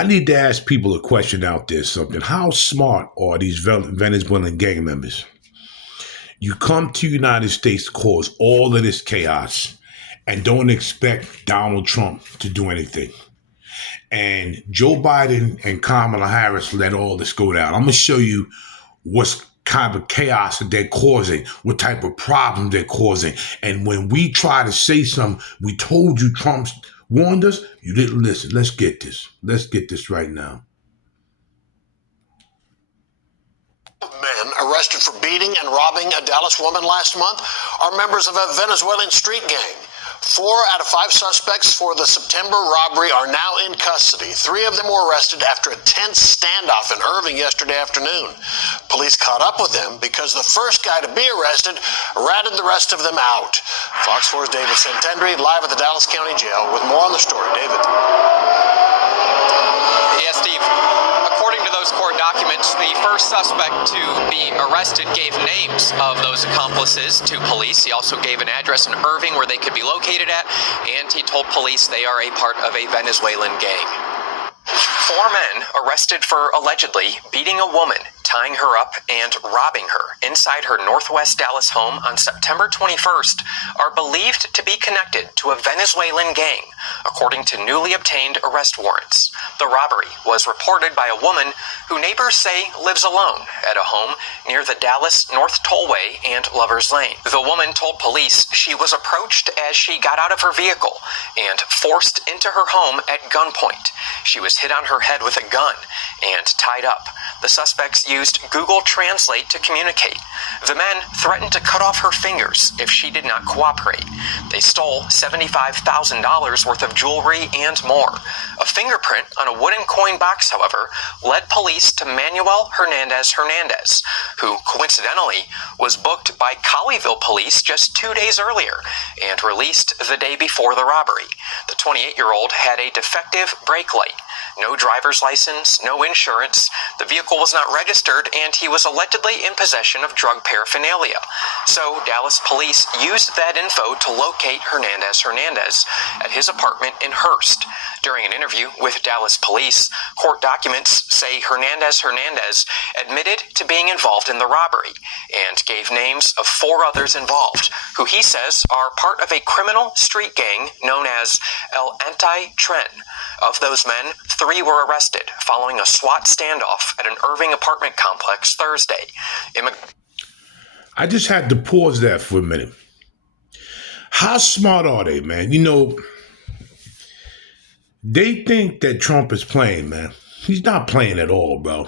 I need to ask people a question out there, something. How smart are these Venezuelan gang members? You come to the United States to cause all of this chaos and don't expect Donald Trump to do anything. And Joe Biden and Kamala Harris let all this go down. I'm going to show you what's kind of chaos that they're causing, what type of problem they're causing. And when we try to say something, we told you Trump warned us, you didn't listen. Let's get this. Let's get this right now. Men arrested for beating and robbing a Dallas woman last month are members of a Venezuelan street gang. 4 out of 5 suspects for the September robbery are now in custody. 3 of them were arrested after a tense standoff in Irving yesterday afternoon. Police caught up with them because the first guy to be arrested ratted the rest of them out. Fox 4's David Santendry live at the Dallas County Jail with more on the story. David. Yes, Steve. According to those court documents, the first suspect to be arrested gave names of those accomplices to police. He also gave an address in Irving where they could be located at, and he told police they are a part of a Venezuelan gang. 4 men arrested for allegedly beating a woman, tying her up, and robbing her inside her Northwest Dallas home on September 21st are believed to be connected to a Venezuelan gang, according to newly obtained arrest warrants. The robbery was reported by a woman who neighbors say lives alone at a home near the Dallas North Tollway and Lovers Lane. The woman told police she was approached as she got out of her vehicle and forced into her home at gunpoint. She was hit on her head with a gun and tied up. The suspects used Google Translate to communicate. The men threatened to cut off her fingers if she did not cooperate. They stole $75,000 worth of jewelry and more. A fingerprint on a wooden coin box, however, led police to Manuel Hernandez, who coincidentally was booked by Colleyville police just 2 days earlier and released the day before the robbery. The 28-year-old had a defective brake light, no driver's license, no insurance. The vehicle was not registered, and he was allegedly in possession of drug paraphernalia. So Dallas police used that info to locate Hernandez at his apartment in Hearst. During an interview with Dallas police, court documents say Hernandez admitted to being involved in the robbery and gave names of 4 others involved, who he says are part of a criminal street gang known as El Anti-Tren. Of those men, 3 were arrested following a SWAT standoff at an Irving apartment complex Thursday. I just had to pause that for a minute. How smart are they, man? You know, they think that Trump is playing, man. He's not playing at all, bro.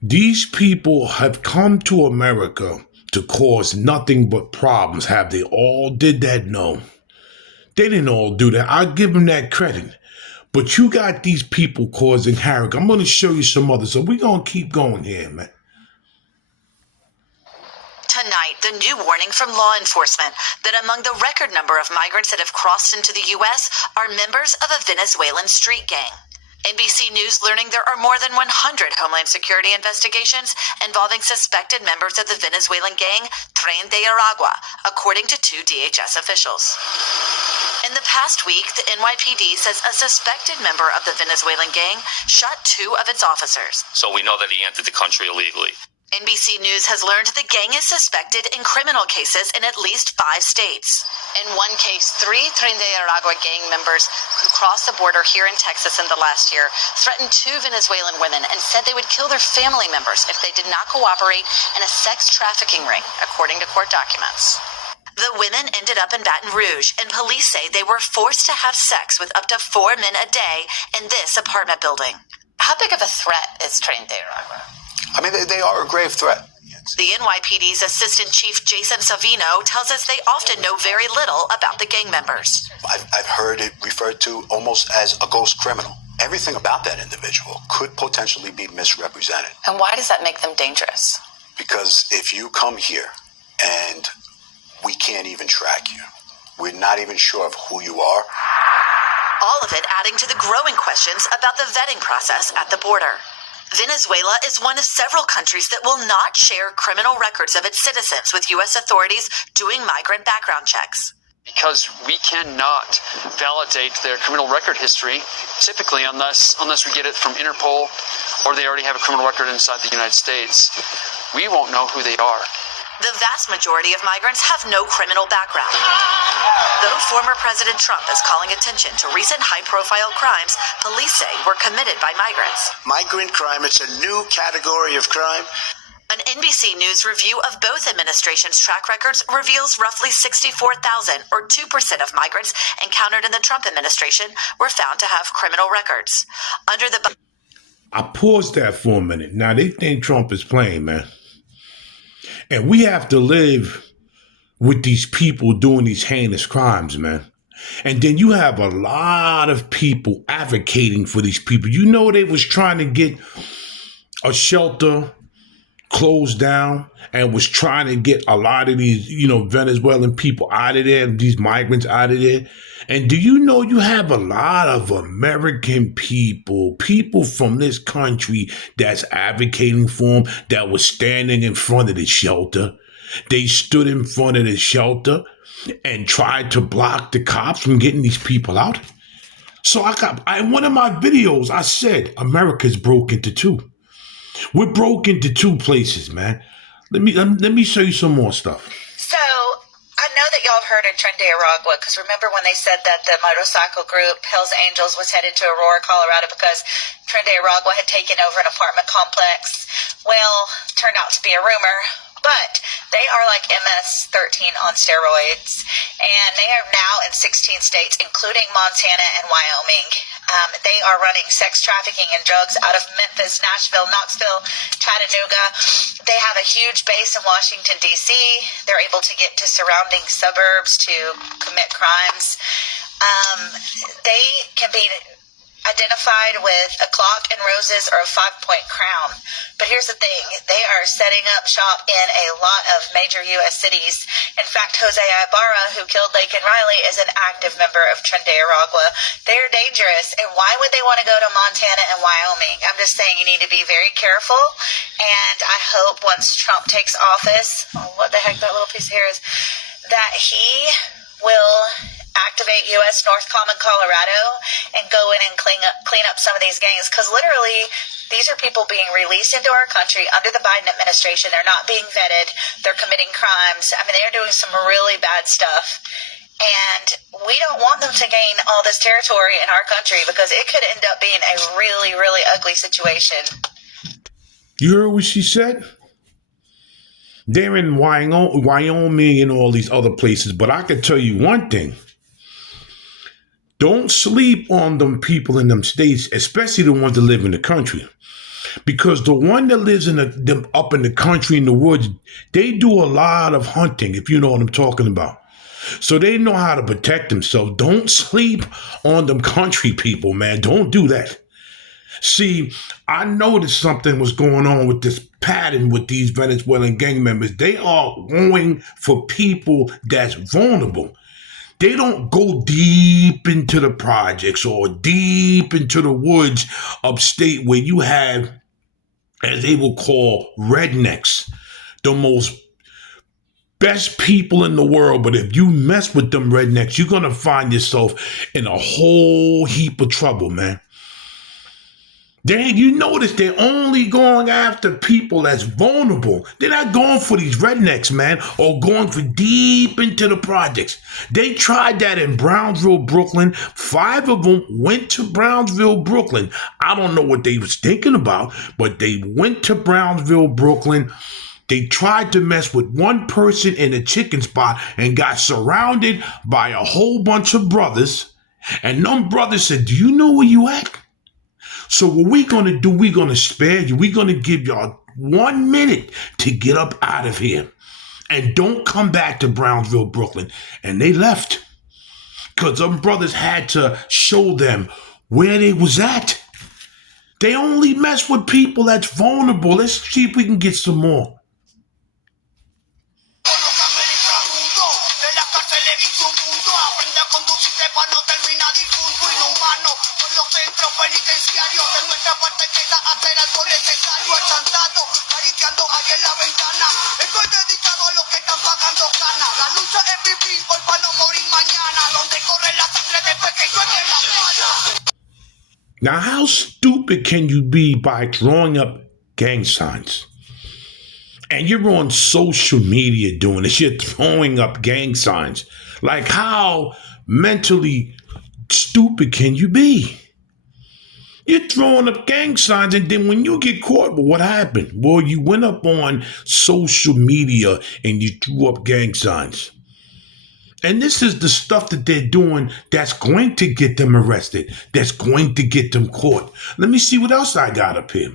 These people have come to America to cause nothing but problems. Have they all did that? No. They didn't all do that. I give them that credit. But you got these people causing havoc. I'm going to show you some others. So we're going to keep going here, man. Tonight, the new warning from law enforcement that among the record number of migrants that have crossed into the U.S. are members of a Venezuelan street gang. NBC News learning there are more than 100 Homeland Security investigations involving suspected members of the Venezuelan gang Tren de Aragua, according to 2 DHS officials. In the past week, the NYPD says a suspected member of the Venezuelan gang shot 2 of its officers. So we know that he entered the country illegally. NBC News has learned the gang is suspected in criminal cases in at least 5 states. In one case, 3 Tren de Aragua gang members who crossed the border here in Texas in the last year threatened 2 Venezuelan women and said they would kill their family members if they did not cooperate in a sex trafficking ring, according to court documents. The women ended up in Baton Rouge, and police say they were forced to have sex with up to 4 men a day in this apartment building. How big of a threat is Tren de Aragua? I mean, they are a grave threat. The NYPD's Assistant Chief Jason Savino tells us they often know very little about the gang members. I've heard it referred to almost as a ghost criminal. Everything about that individual could potentially be misrepresented. And why does that make them dangerous? Because if you come here and we can't even track you, we're not even sure of who you are. All of it adding to the growing questions about the vetting process at the border. Venezuela is one of several countries that will not share criminal records of its citizens with U.S. authorities doing migrant background checks. because we cannot validate their criminal record history, typically unless we get it from Interpol or they already have a criminal record inside the United States. We won't know who they are. The vast majority of migrants have no criminal background. Though former President Trump is calling attention to recent high-profile crimes police say were committed by migrants. Migrant crime, it's a new category of crime. An NBC News review of both administrations' track records reveals roughly 64,000, or 2% of migrants encountered in the Trump administration were found to have criminal records. Under the... I paused that for a minute. Now, they think Trump is playing, man. And we have to live with these people doing these heinous crimes, man. And then you have a lot of people advocating for these people. You know, they was trying to get a shelter closed down and was trying to get a lot of these, Venezuelan people out of there, these migrants out of there. And do you know you have a lot of American people from this country that's advocating for them, that was standing in front of the shelter. They stood in front of the shelter and tried to block the cops from getting these people out. So in one of my videos, I said, America's broke into two. We're broke into two places, man. Let me show you some more stuff. So I know that y'all have heard of Tren de Aragua, because remember when they said that the motorcycle group Hells Angels was headed to Aurora, Colorado, because Tren de Aragua had taken over an apartment complex? Well, turned out to be a rumor. But they are like MS-13 on steroids, and they are now in 16 states, including Montana and Wyoming. They are running sex trafficking and drugs out of Memphis, Nashville, Knoxville, Chattanooga. They have a huge base in Washington, D.C. They're able to get to surrounding suburbs to commit crimes. They can be identified with a clock and roses or a 5-point crown. But here's the thing, they are setting up shop in a lot of major U.S. cities. In fact, Jose Ibarra, who killed Laken Riley, is an active member of Tren de Aragua. They are dangerous, and why would they want to go to Montana and Wyoming? I'm just saying you need to be very careful, and I hope once Trump takes office, what the heck that little piece of hair is, that he will activate U.S. Northcom in Colorado and go in and clean up some of these gangs, because literally these are people being released into our country under the Biden administration. They're not being vetted. They're committing crimes. I mean, they're doing some really bad stuff. And we don't want them to gain all this territory in our country, because it could end up being a really, really ugly situation. You heard what she said? They're in Wyoming and all these other places. But I can tell you one thing. Don't sleep on them people in them states, especially the ones that live in the country. Because the one that lives in them up in the country in the woods, they do a lot of hunting, if you know what I'm talking about. So they know how to protect themselves. Don't sleep on them country people, man. Don't do that. See, I noticed something was going on with this pattern with these Venezuelan gang members. They are going for people that's vulnerable. They don't go deep into the projects or deep into the woods upstate where you have, as they will call, rednecks, the most best people in the world. But if you mess with them rednecks, you're going to find yourself in a whole heap of trouble, man. You notice they're only going after people that's vulnerable. They're not going for these rednecks, man, or going for deep into the projects. They tried that in Brownsville, Brooklyn. 5 of them went to Brownsville, Brooklyn. I don't know what they was thinking about, but they went to Brownsville, Brooklyn. They tried to mess with one person in a chicken spot and got surrounded by a whole bunch of brothers. And them brothers said, "Do you know where you at?" So what we're going to do, we're going to spare you. We're going to give y'all 1 minute to get up out of here. And don't come back to Brownsville, Brooklyn. And they left. Because them brothers had to show them where they was at. They only mess with people that's vulnerable. Let's see if we can get some more. Estoy dedicado a los que están pagando cana. La lucha es vivir hoy para no morir mañana. Now, how stupid can you be by drawing up gang signs? And you're on social media doing this. You're throwing up gang signs. Like, how mentally stupid can you be? You're throwing up gang signs, and then when you get caught, well, what happened? Well, you went up on social media and you threw up gang signs. And this is the stuff that they're doing that's going to get them arrested, that's going to get them caught. Let me see what else I got up here.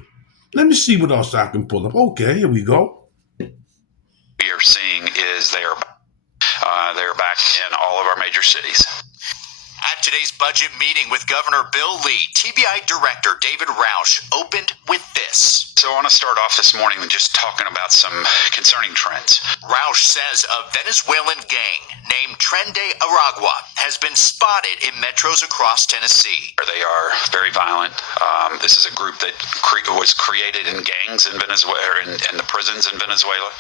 Let me see what else I can pull up. Okay, here we go. We are seeing is they are back in all of our major cities. At today's budget meeting with Governor Bill Lee, TBI Director David Roush opened with this. So I want to start off this morning with just talking about some concerning trends. Roush says a Venezuelan gang named Trende Aragua has been spotted in metros across Tennessee. They are very violent. This is a group that was created in gangs in Venezuela, in the prisons in Venezuela,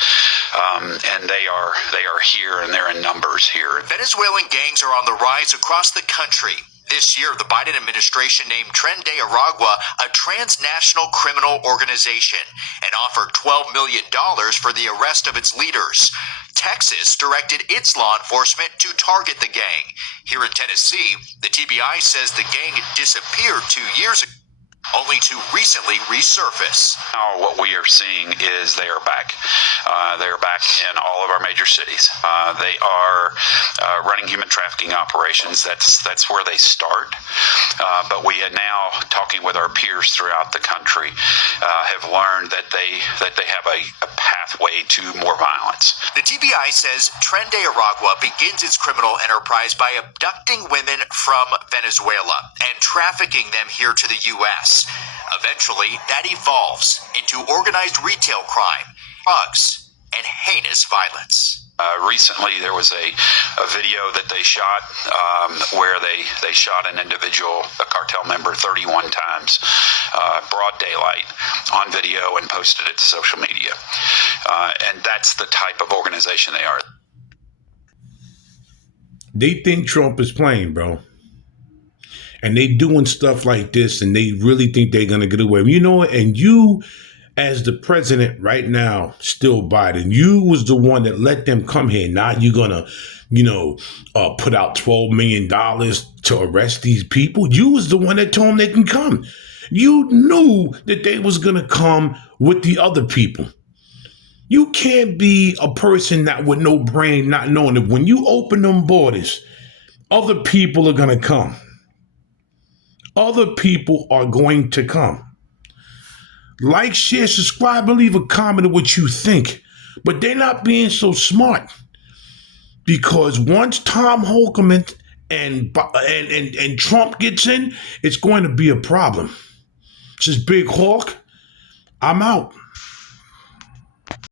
and they are here, and they're in numbers here. Venezuelan gangs are on the rise across the country. This year, the Biden administration named Trende Aragua a transnational criminal organization and offered $12 million for the arrest of its leaders. Texas directed its law enforcement to target the gang. Here in Tennessee, the TBI says the gang disappeared 2 years ago, only to recently resurface. Now what we are seeing is they are back. They are back in all of our major cities. They are running human trafficking operations. That's where they start. But we are now, talking with our peers throughout the country, have learned that they have a pathway to more violence. The TBI says Trende Aragua begins its criminal enterprise by abducting women from Venezuela and trafficking them here to the U.S. Eventually, that evolves into organized retail crime, drugs, and heinous violence. Recently, there was a video that they shot where they shot an individual, a cartel member, 31 times, broad daylight, on video and posted it to social media. And that's the type of organization they are. They think Trump is playing, bro. And they doing stuff like this, and they really think they're going to get away. You know, and you, as the president right now, still Biden, you was the one that let them come here. Now you're going to, put out $12 million to arrest these people. You was the one that told them they can come. You knew that they was going to come with the other people. You can't be a person that with no brain, not knowing that when you open them borders, other people are going to come. Other people are going to come. Like, share, subscribe, and leave a comment of what you think. But they're not being so smart. Because once Tom Holcomb and Trump gets in, it's going to be a problem. This is Big Hawk. I'm out.